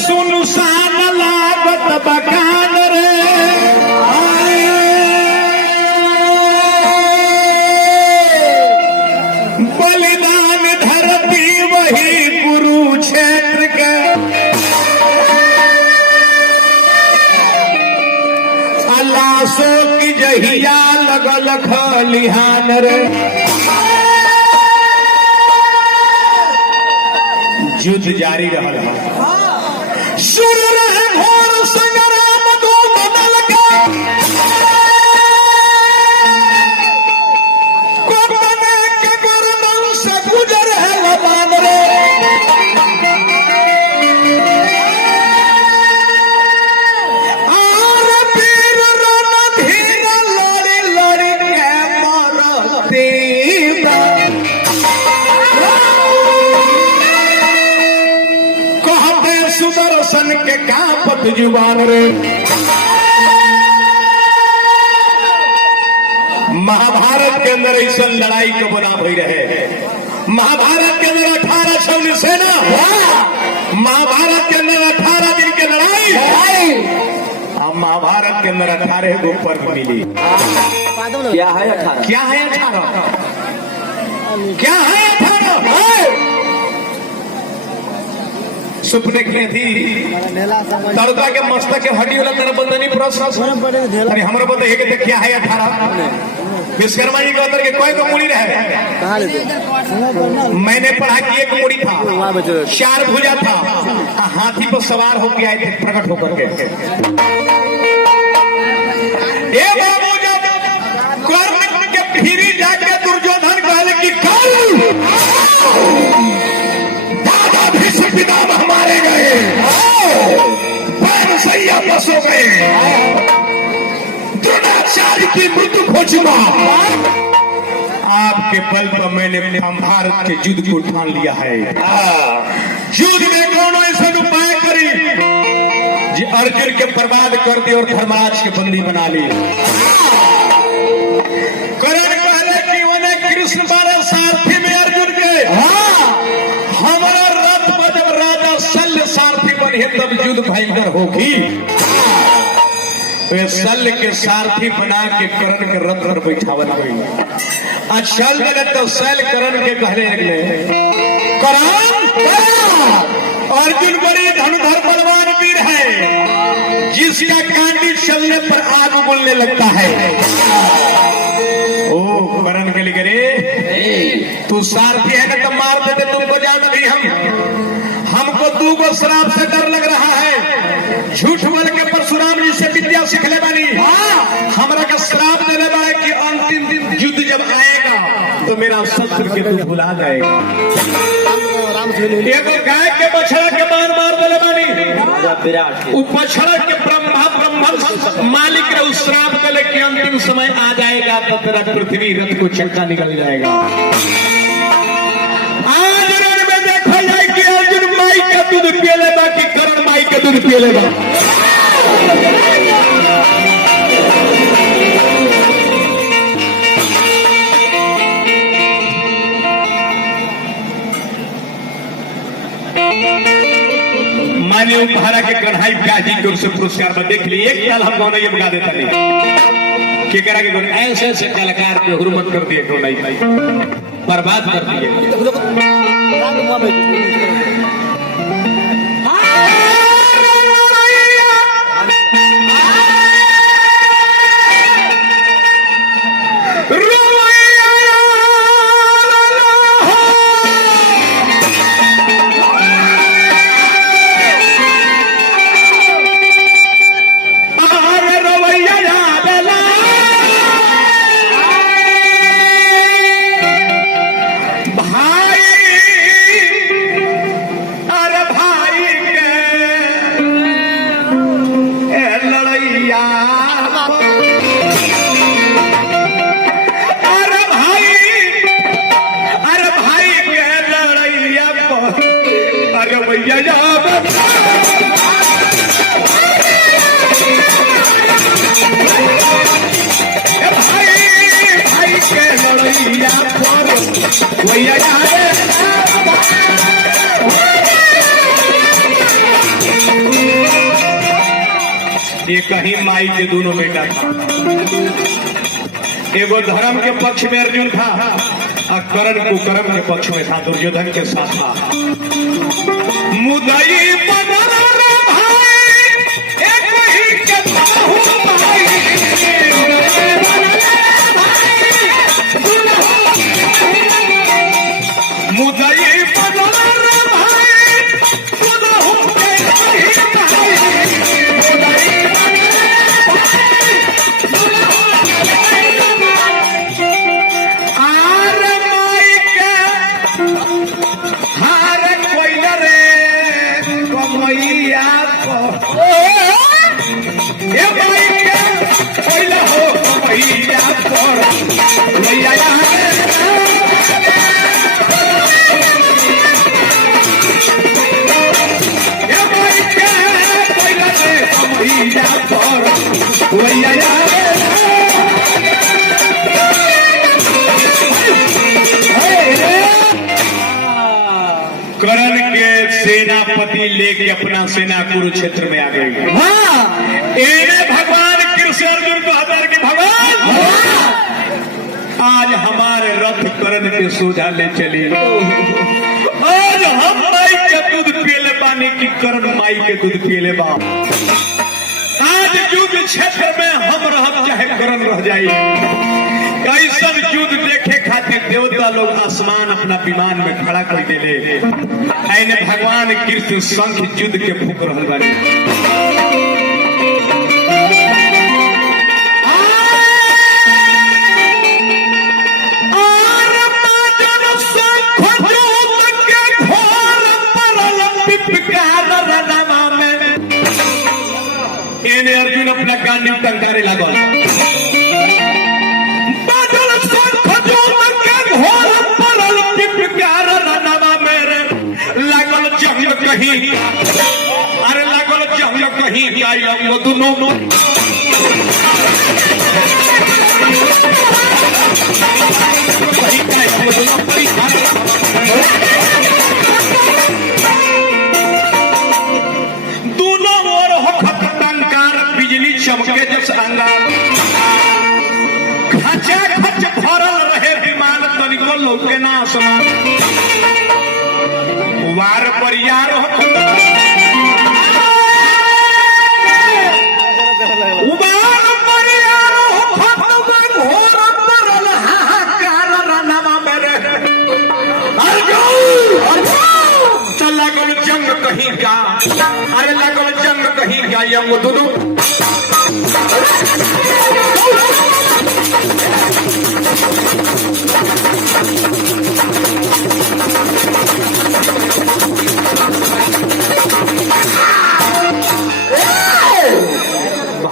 सुनसान लागत बकान रे बलिदान धरती वही कुरुक्षेत्र के अल्लासो की जहिया लगल खलिहान रे युद्ध जारी रहल है। सुन रहे घोर संग्राम दोनों दल का कोने के गर्दन से गुजर है लबान रे और वीर रणधीर लड़ी लड़ी के मरते सुदर्शन के कापत जुबान रे महाभारत के अंदर ऐसा लड़ाई को बना भई रहे। महाभारत के अंदर 18 सैन्य सेना, महाभारत के अंदर 18 दिन की लड़ाई, महाभारत के अंदर 18 गो पर्व मिली। क्या है 18? क्या है 18? क्या है 18? सुपने की थी तड़का के मस्तक के हड्डी वाला तरफ बंदनी प्रश्न अरे हमारे बता है कि क्या है 18 विश्वकर्मा जी के अंदर के कोई को मूड़ी रहे मैंने पढ़ा कि एक मूड़ी था 4 भुजा था हाथी पर सवार होकर आए थे प्रकट होकर के बाबू जब कर्ण के फिरी जाके दुर्योधन कहले कि कल पितामह हमारे गए पैर सैया बस हो गए द्रोणाचार्य की मृत्यु हो चुका आपके बल पर मैंने भारत के युद्ध को ठान लिया है। युद्ध में कौन ऐसा उपाय करी जी अर्जुन के बर्बाद कर दी और धर्मराज के बंदी बना ली। करण कहले कि उन्हें कृष्ण बारे सारथी में अर्जुन के हमारा तब युद्ध भयंकर होगी। वे शल्य के सारथी बना के करण के रथ पर बैठावत हुई। अच्छा तो शैल करण के कहने लगे करण अर्जुन बड़ी धनुधर बलवान वीर है जिसका कांडी चलने पर आग उगलने लगता है। ओ करण के लिए रे तू सारथी है ना तो मार देते तुमको जान भी हमको 2 गो श्राप से डर लग रहा है। झूठ बोल के परशुराम जी से विद्या सीख ले बानी हमरा का श्राप देने वाला कि अंतिम दिन युद्ध जब आएगा तो मेरा शत्रु के तू भुला जाएगा। एगो गाय के बछड़ा के मार देले बानी वो बछड़ा के ब्रह्मा मालिक ने उस श्राप देले कि अंतिम समय आ जाएगा तो तेरा पृथ्वी रथ को चक्का निकल जाएगा। माई का दूध पिए लेगा कि करण माई का दूध पिए लेगा। मान्य उपहारा के कन्हाई प्याजी की ओर से पुरस्कार में देख लिए एक साल हम कौन ये बता देता नहीं कि करा के ऐसे ऐसे कलाकार को हुर्मत कर दिए तो नहीं बर्बाद कर दिए। भैया ये कहीं माई के दोनों बेटा था। एगो धर्म के पक्ष में अर्जुन था और कर्ण कुकर्म के पक्ष में था, दुर्योधन के साथ था। मुदई बनल रे भाई, एक ही के ताहू भाई। मुदई बनल रे भाई, दुनहु के ही भाई। कर्ण के सेनापति लेके अपना सेना कुरुक्षेत्र में आ गई। भगवान कृष्ण अर्जुन को हतर के भगवान आज हमारे रथ कर्ण के सोझा ले चली। आज हम माई के दूध पियले पानी की कर्ण माई के दूध पियले बा। आज युद्ध क्षेत्र में हम रह चाहे कर्ण रह जाए। ऐसा युद्ध देखे खातिर देवता लोग आसमान अपना विमान में खड़ा कर देले। ऐने भगवान कृष्ण शंख युद्ध के फूक रहल बारे। इन्हें अर्जुन अपना गांडी टंकारे लागल। लागल जंग कहीं, अरे लागल जंग कहीं आई वो दोनों ओर हो टंकार बिजली चमके जस अंगार। खचा खच भरल रहे विमान तनिको लौके ना आसमान। वार पर यार हो उबार पर यार हो घोर परल हाहाकार रनवा मेरे। चल लागल जंग कहीं का, अरे लागल जंग कहीं का ये दोनों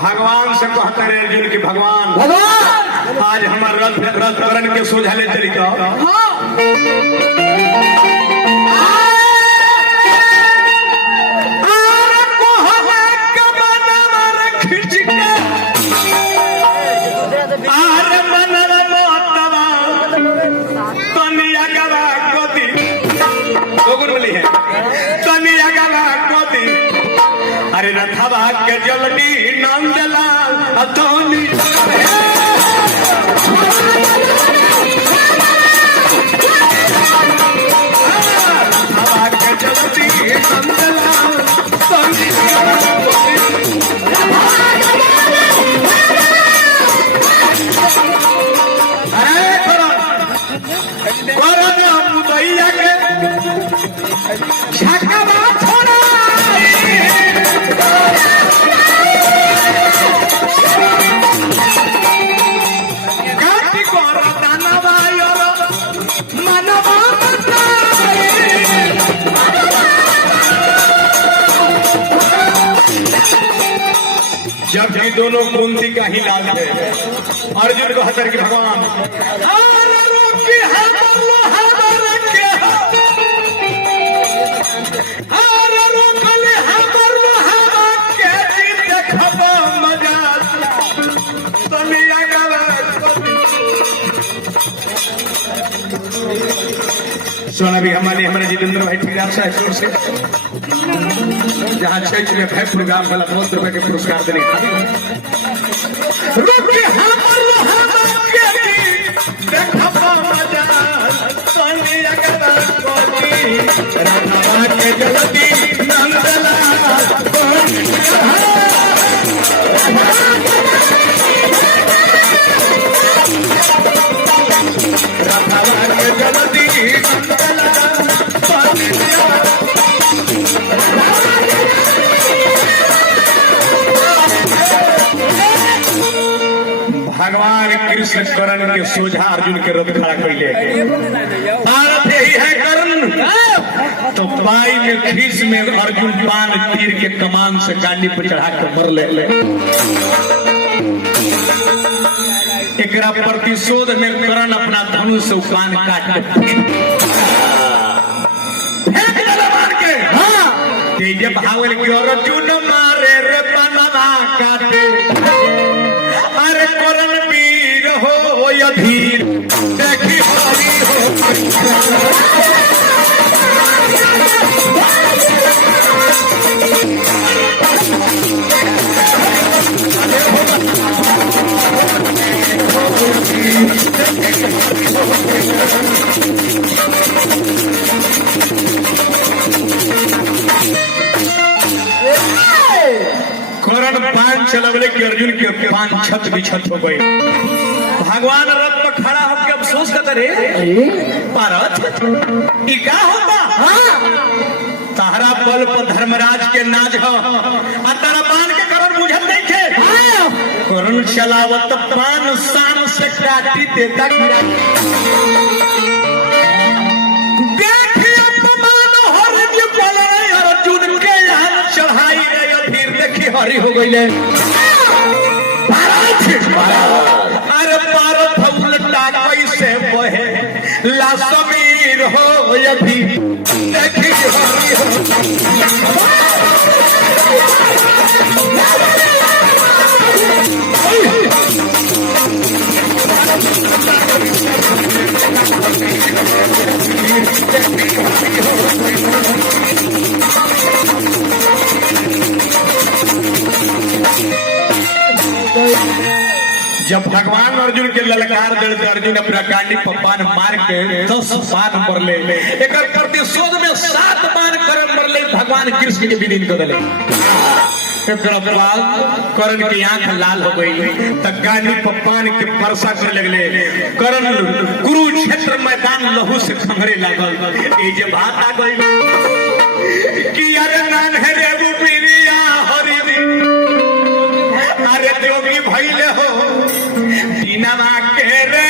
भगवान से कहते रहे अर्जुन की भगवान आज हमारा रथ कर्ण के सोझा ले चली का। अरे रथवा के जल्दी नाम जला अतौनी रथवा के जल्दी नाम जला अतौनी। मुदैया के झकवा छोड़ा जबकि दोनों कुंती का ही लाल है। अर्जुन को हतर के भगवान सोना भी हमारे जितेंद्र भाई ठीक से जहाँ चैत में भय प्रोग्राम वाला ₹100 के पुरस्कार देने रुक के हमर लोहा के देखबा मजा पानी अगरा कोटी राधा के जल्दी नंदला भगवान कृष्ण करण के सोझा अर्जुन के रथ खड़ा कैले भारत यही है कर्ण तो बाई में खीस में अर्जुन बाण तीर के कमान से गांडी पर चढ़ा कर मर ले एकरा प्रतिशोध में करण अपना धनुष से कान काट के फेंक दिला मार के तेज भावल की अर्जुन मारे रे बनवा काटे अरे करण वीर हो या धीर देखी हरी हो करण पान चलवले कि अर्जुन के पान छत बिछत हो गए भगवान रथ पर खड़ा होकर अफसोस करते रे पारथ ई का होता तारा बल पर धर्मराज के नाज हो और तारा पान के करण बुझत नहीं थे करण चलावत पान शान से काटी देता गिरा देखिए अपमान हर जी बोले अर्जुन के यहाँ चढ़ाई हरी हो गई अरे पारथ उल्टा कैसे बहे ला समीर हो अभी देखी हरी हो जब भगवान अर्जुन के ललकार दे तो अर्जुन अपना गांडी पप्पान मार के 10 बाण मरले एकर प्रतिशोध में 7 बाण करण मरले भगवान कृष्ण के विलीन कर दिले एकरा बाद करण की आंख लाल हो गई त गांडी पप्पान के परसा कर लगले करण कुरुक्षेत्र मैदान लहू से खंगरे लागल ए जे बात आ गई कि अरे नान है रे बुपिरिया हरि अरे जोगी भइले हो दीनवा के रे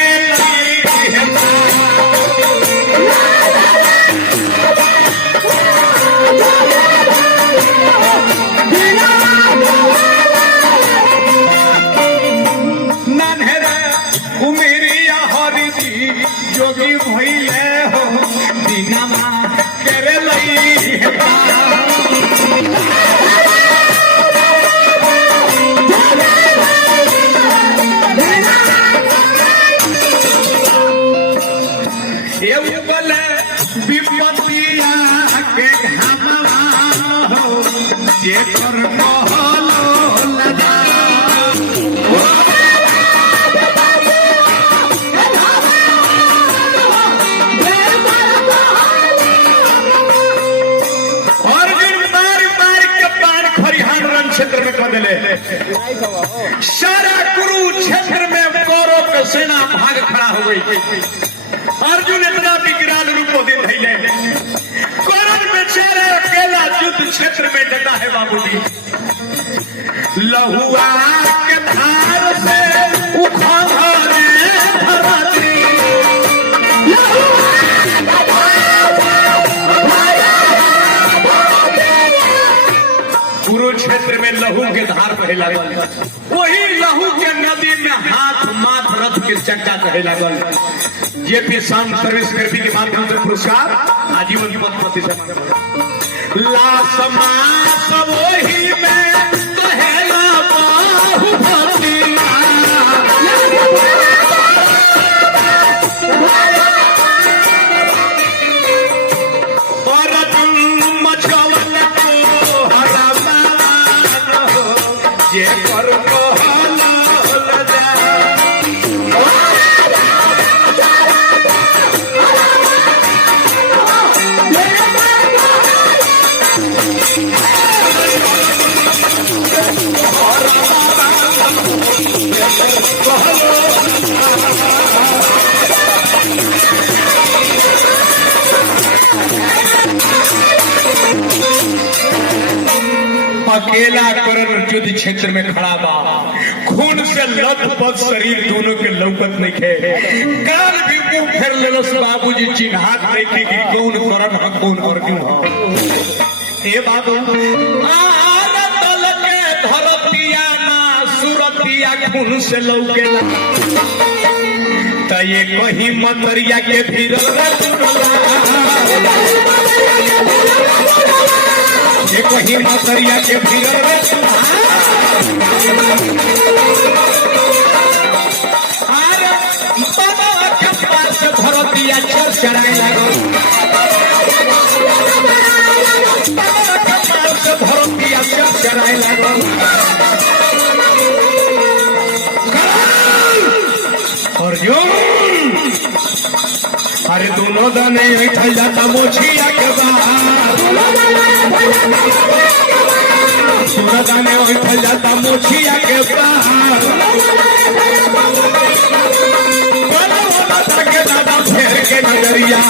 नन्हेरा उमेरिया हरि जोगी भइले हो दीनवा के रे लई विपतिया के घामवा हो जे कर कहलो लगा अर्जुन मार मार के बाण खरिहान रण क्षेत्र में कर दिले सारा कुरुक्षेत्र में कौरव के सेना भाग खड़ा हो गई अर्जुन इतना विकराल रूप दिन धैले करण बेचारे अकेला युद्ध क्षेत्र में डटा है बाबूजी लहुआ के धार से उखाड़े धरती कुरुक्षेत्र में लहू के धार बहे लागल वही लहू के नदी में हाथ माथ रथ के चक्का कहे लागल जेपी शाम सर्विस करने के माध्यम से पुरस्कार आजीवन की पद से लासमा वही में कहेला बाहुबली और तुम मचवल को हरा जे पर कहला होला जा अकेला करण युद्ध क्षेत्र में खड़ा बा, खून से लथपथ शरीर दोनों के लौकत नहीं खे, काल भी मुंह फेर लेलस बाबूजी चिन्हात नहीं कि कौन करण है कौन अर्जुन है। ए बाबू आदतल के धरतिया ना सुरतिया खून से लौकेला, त ये कहीं मतरिया के फिरल ये कहीं मतरिया के फिरल अरे बाबा के पास धरतिया चल चढ़ाए लागल, बाबा के पास धरतिया चल चढ़ाए लागल। अर्जुन अरे दोनों दाने उठल जाता मोछिया के बाहर, दोनों दाने उठल जाता मोछिया के बाहर, बड़ा होना था के दादा फेर के नजरिया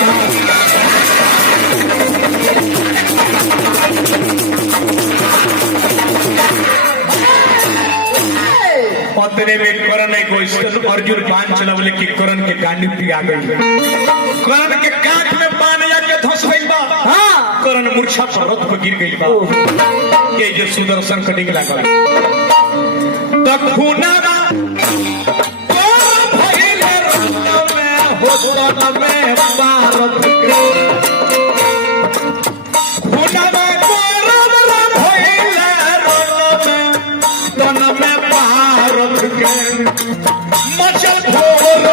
पतने में करण को अर्जुन बाण चलावले की करण के गांडी पिया गई, करण के कांख में बाण जाके धंस गई बा, करण मूर्छा पर रथ पर गिर गई बा। ये जो सुदर्शन कटिंग लागल तखुना तो भइले रत में होतन में भारत के खुना में करन भइले रत में तन में भारत के मचल भोर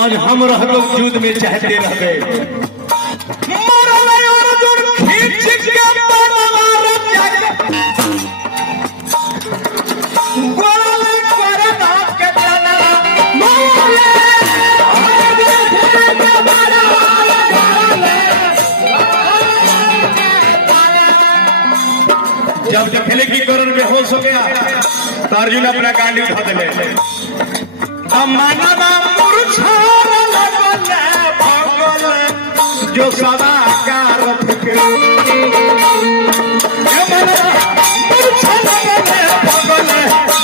आज हम रह युद्ध में चाहते रहे जब देखले की करण में होश हो गया तो अर्जुन अपना गांडी उठा दिले, जो सदा का रथ के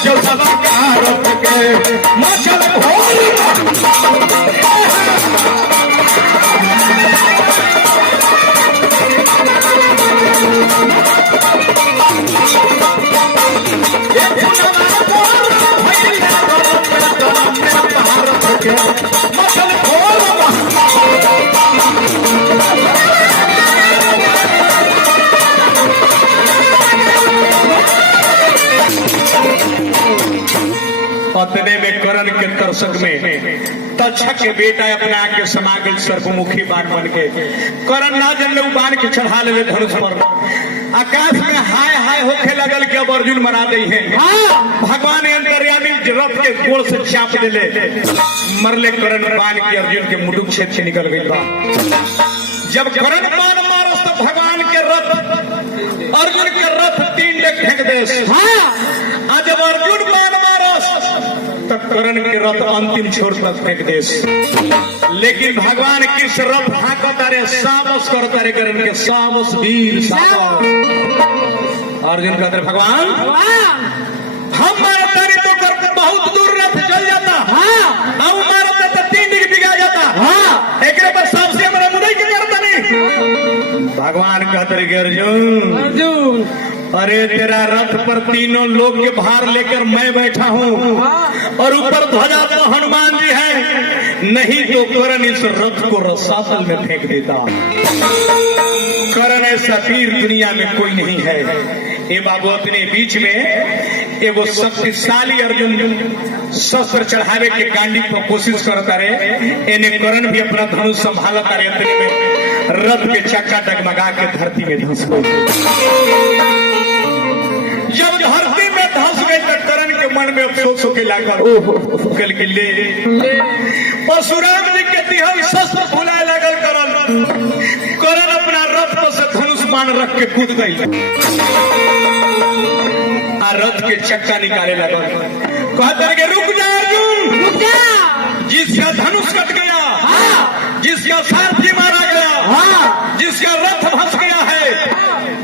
जो सदा का रथ के मचल पतने में करण के दर्शक में तक्षक के बेटा अपना आके समागल सर्वमुखी बाण बन के करण ना जन बाण के चढ़ा ले धनुष पर, आकाश में हाय हाय होके लगल कि अब अर्जुन मरा दे है। भगवान अंतर्यामी रथ के गोल से चाप दिले, मरले करण बाण के अर्जुन के मुंडुक छेद से निकल गई बा। जब करण बाण मारस तो भगवान के रथ अर्जुन के रथ 3 डेग फेंक दे, जब अर्जुन बाण मारस तब करण के रथ अंतिम छोर तक फेंक दे, लेकिन भगवान किस रथ हाकता रे सामस करता रे करण के सामस वीर सामस। अर्जुन कहते भगवान हम मारता रे तो कर बहुत दूर रथ चल जाता, कहते कि अर्जुन अर्जुन अरे तेरा रथ पर तीनों लोग के भार लेकर मैं बैठा हूँ और ऊपर ध्वजा तो हनुमान जी है, नहीं तो करण इस रथ को रसातल में फेंक देता। करण ऐसा वीर दुनिया में कोई नहीं है। ये बाबू अपने बीच में एगो शक्तिशाली अर्जुन शस्त्र चढ़ावे के गांडी पर कोशिश करता रहे, इन्हें करण भी अपना धनुष संभालता रहे। इतने में रथ के चक्का डगमगा के धरती में धंस गए। जब धरती में धंस गए तो करण के मन में अफसोस होके लगा कल के ले परशुराम जी के दिहल शस्त्र भुलाए लगल। करण अपना रथ पर से धनुष बाण रख के कूद गई और रथ के चक्का निकाले लगा। कहते कि रुक जा अर्जुन, रुक जा। जिसका धनुष कट गया, जिसका सारथी मारा गया, जिसका रथ फंस गया है,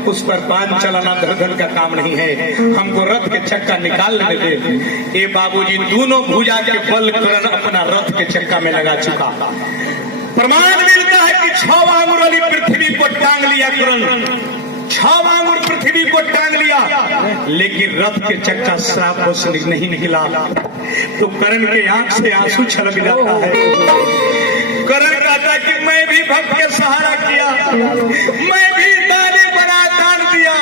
उस पर बाण चलाना धड़धड़ का काम नहीं है। हमको रथ के चक्का निकालने दे। ये बाबूजी दोनों भुजा के बल करण अपना रथ के चक्का में लगा चुका। प्रमाण मिलता है कि 6 आंगुर वाली पृथ्वी को टांग लिया करण, 6 आंगुर पृथ्वी को टांग लिया, लेकिन रथ के चक्का श्राप से नहीं निकला। तो करण के आंख से आंसू छलक जाता है। करण कहता कि मैं भी भक्त के सहारा किया, मैं भी ताली बना दान दिया,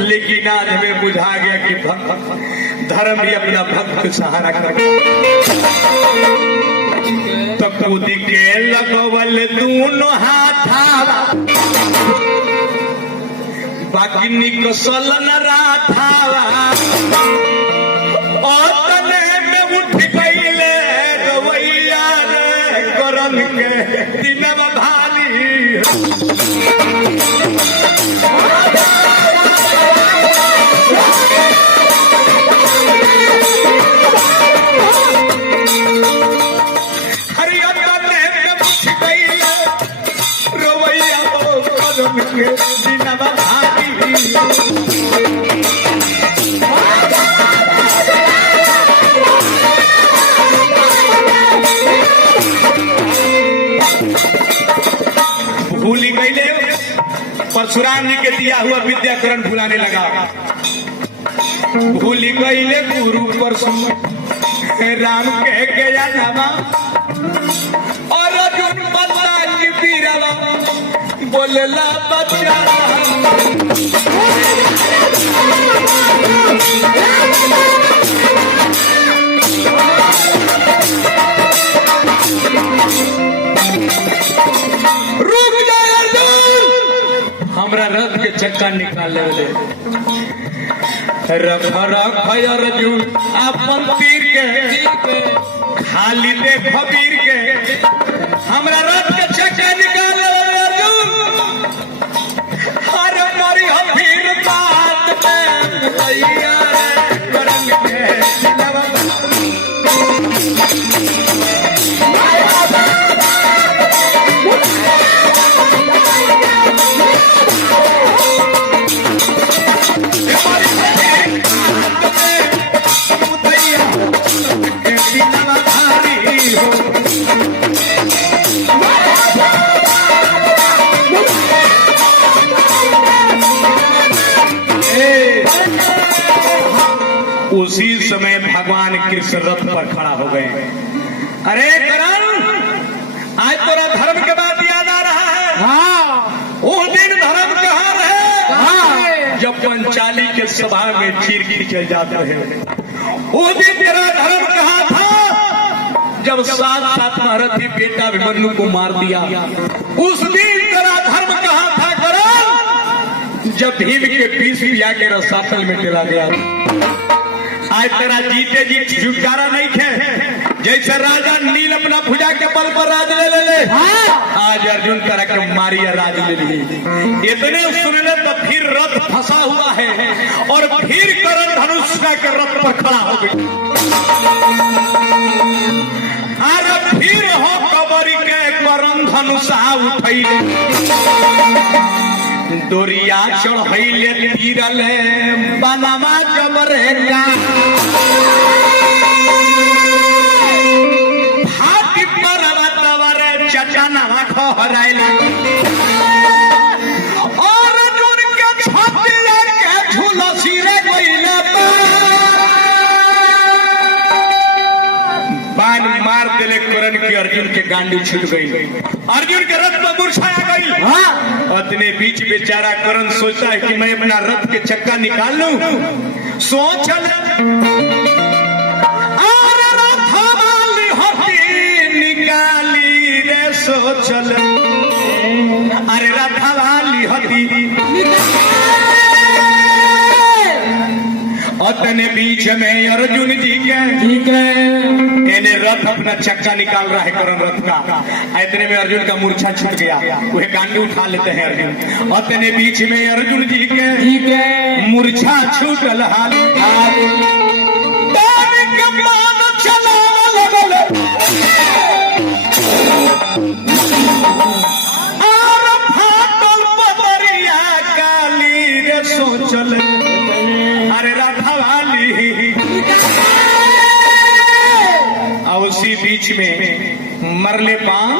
लेकिन आज हमें बुझा गया कि भक्त धर्म भी अपना भक्त के सहारा कर। तो कूद के लगवल दोनों हाथ बाकी निकसल न राथावा और तने में उठ गईले गवैया रे करण के दिनवा भाली। हरिया तने में उठ गईले रवैया करण के दिनवा भाली। भूल गईले परशुराम जी के दिया हुआ विद्या करण भुलाने लगा। भूल गईले गुरु परशु राम कह गया नामा और अर्जुन बल्ला की पीरवा बोलला बच्चा। रुक जा अर्जुन, हमरा रथ के चक्का निकाल ले। रख रख अर्जुन अपन तीर के खाली दे फबीर के, हमरा रथ के चक्का निकाल ले अर्जुन। हर मारी हफीर बात में भैया करण के दिलवा। उसी समय भगवान कृष्ण रथ पर खड़ा हो गए। अरे करण, आज तोरा धर्म के बात याद आ रहा है? वो दिन धर्म कहाँ रहे जब पंचाली के सभा में चीर खींचे जाते हैं? वो दिन तेरा धर्म कहाँ था जब 7 महारथी बेटा अभिमन्यु को मार दिया? उस दिन तेरा धर्म कहाँ था करण जब भीम के 20 पिया के रसातल में चला गया? आज तेरा जीते जी छुटकारा नहीं थे। जैसे राजा नील अपना भुजा के बल पर राज ले आज अर्जुन तेरा के मारिया राज ले ली। इतने सुन ले तो फिर रथ फंसा हुआ है और फिर करण धनुष के रथ पर खड़ा हो गई। आज फिर हो कबरी के करण धनुषा उठई डोरिया चढ़ैले तीरले बनवा जबरेगा फाटी पर्वतवर चचनवा ठहराइला और करण की अर्जुन के गांडी छूट गई, अर्जुन के रथ पर मूर्छा आ गई। हाँ अपने बीच बेचारा करण सोचता है कि मैं अपना रथ के चक्का निकाल लूं, सोच निकाली रे सोचल, अरे रथा वाली हती अतने बीच में अर्जुन जी के ठीक है। इन्हें रथ अपना चक्का निकाल रहा है करण रथ का, इतने में अर्जुन का मूर्छा छूट गया, वह गांडी उठा लेते हैं अर्जुन। अतने बीच में अर्जुन जी के ठीक है। मूर्छा छूटल हाल और फाटल पतरिया काली रे सोचल, अरे रथा वाली उसी बीच में मरले पांव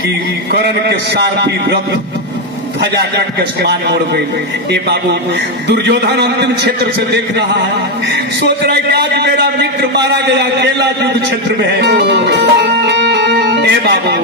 कि करण के सारथी रथ ध्वजा कट के आसमान मोड़ गई। ए बाबू, दुर्योधन अंतिम क्षेत्र से देख रहा है, सोच रहा है कि आज मेरा मित्र मारा गया, अकेला युद्ध क्षेत्र में है। ए बाबू,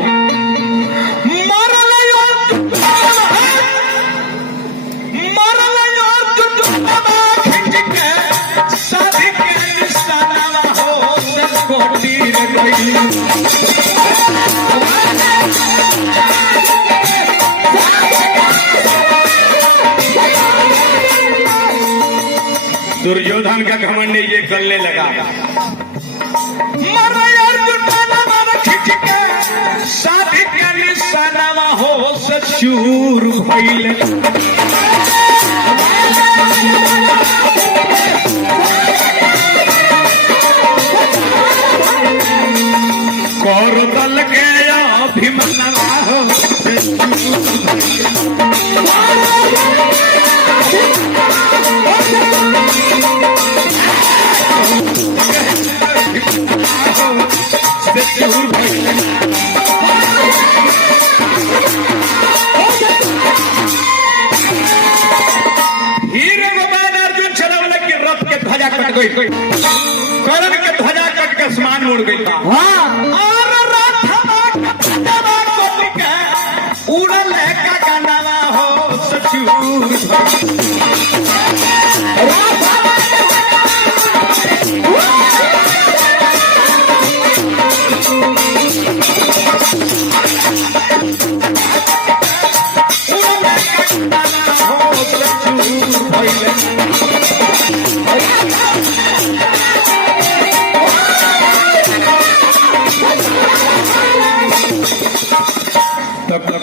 दुर्योधन का घमंड ये गलने लगा, शादी का निशाना हो सचूर भइल, कौर दल के अभिमन्यु हो अर्जुन चला के रथ के ध्वजा कट गई, करण के ध्वजा कट के आसमान उड़ गई। उड़ल का गाना हो सचूर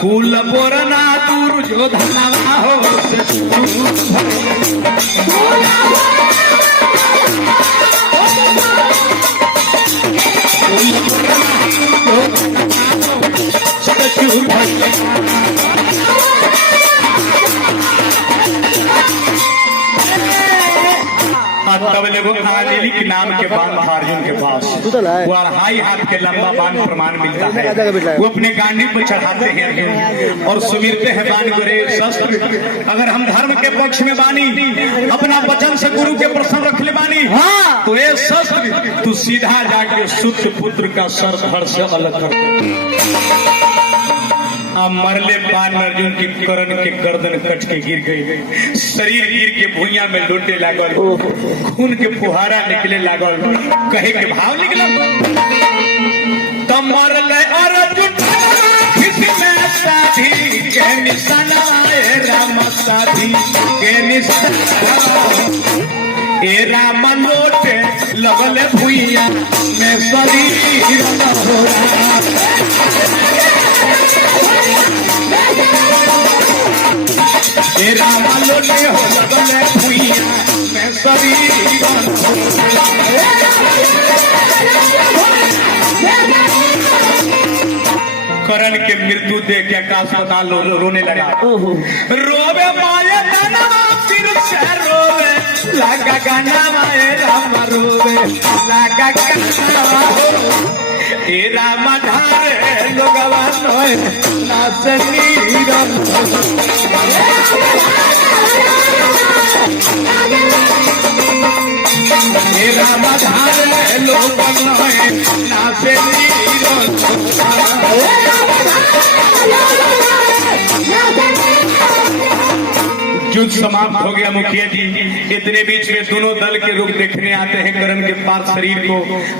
कुल बोरना दुर्योधन हो आनेलिक नाम के बाण था अर्जुन के पास, वो अढ़ाई हाथ के लंबा बाण प्रमाण मिलता है, वो अपने गांडी पर चढ़ाते हैं अर्जुन और सुमिरते हैं बाण को, रे शस्त्र अगर हम धर्म के पक्ष में बानी, अपना वचन से गुरु के प्रसन्न रख ले बानी, तो ये शस्त्र तू सीधा जाके सूत पुत्र का सर धड़ से अलग कर दे। मरले बाण अर्जुन की करण के गर्दन कट के गिर गई, शरीर गिर के भुइया में लोटे लागल, खून के फुहारा निकले लागल, कहे के भाव निकला तो मरले अर्जुन साथी के निशाना राम साथी के निशाना ए राम लोटे लगले भुइया में शरीर हो तेरा लोटे हो लगले भुइया में शरीर करण के मृत्यु देख के अस्पताल रोने लगा, रोवे माया गाना फिर से रोवे लगा गाना माए राम रोवे लगा गाना ए राम धारे लोगवा नोए नासनी मेरा बधार लोग नाचे युद्ध समाप्त हो गया मुखिया जी। इतने बीच में दोनों दल के लोग देखने आते हैं करण के पार्थ शरीर को।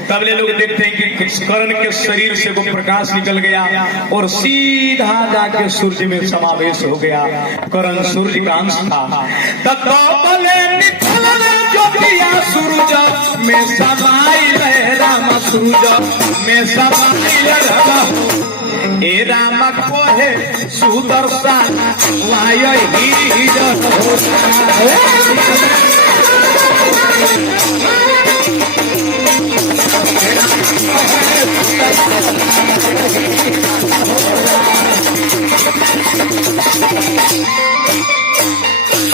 तबले लोग देखते हैं कि करण के शरीर से वो प्रकाश निकल गया और सीधा जाके सूर्य में समावेश हो गया। करण सूर्य का अंश था। तत्काले निकलने ज्योतिया सूरज में समाइल राम सूरज में समाइल ए राम कोहे सुदर्शन वाय हीर